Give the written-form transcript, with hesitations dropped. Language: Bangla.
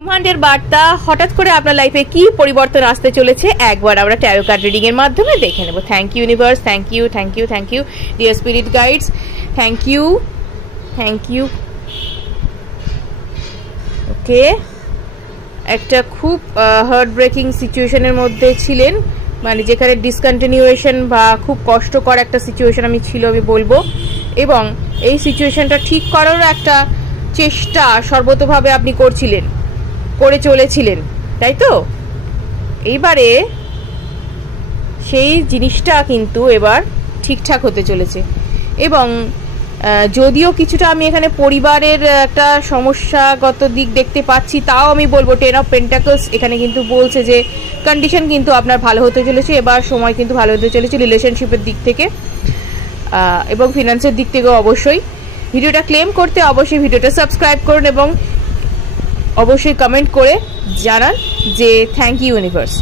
ব্রহ্মাণ্ডের বার্তা হঠাৎ করে আপনার লাইফে কি পরিবর্তন আসতে চলেছে একবার আমরা ট্যারো কার্ড রিডিং এর মাধ্যমে দেখে নেব। Thank you universe, thank you thank you thank you dear spirit guides, thank you thank you. Okay, একটা খুব হার্ট ব্রেকিং সিচুয়েশনের মধ্যে ছিলেন, মানে যেখানে ডিসকন্টিনিউয়েশন বা খুব কষ্টকর একটা সিচুয়েশন আমি বলবো, এবং এই সিচুয়েশনটা ঠিক করার একটা চেষ্টা সর্বতভাবে আপনি করে চলেছিলেন, তাই তো? এইবারে সেই জিনিসটা কিন্তু এবার ঠিকঠাক হতে চলেছে, এবং যদিও কিছুটা আমি এখানে পরিবারের একটা সমস্যাগত দিক দেখতে পাচ্ছি, তাও আমি বলবো 10 অফ পেন্টাকলস এখানে কিন্তু বলছে যে কন্ডিশন কিন্তু আপনার ভালো হতে চলেছে, এবার সময় কিন্তু ভালো হতে চলেছে রিলেশনশিপের দিক থেকে এবং ফিনান্সের দিক থেকেও। অবশ্যই ভিডিওটা ক্লেম করতে অবশ্যই ভিডিওটা সাবস্ক্রাইব করুন এবং অবশ্যই কমেন্ট করে জানান যে থ্যাংক ইউ ইউনিভার্স।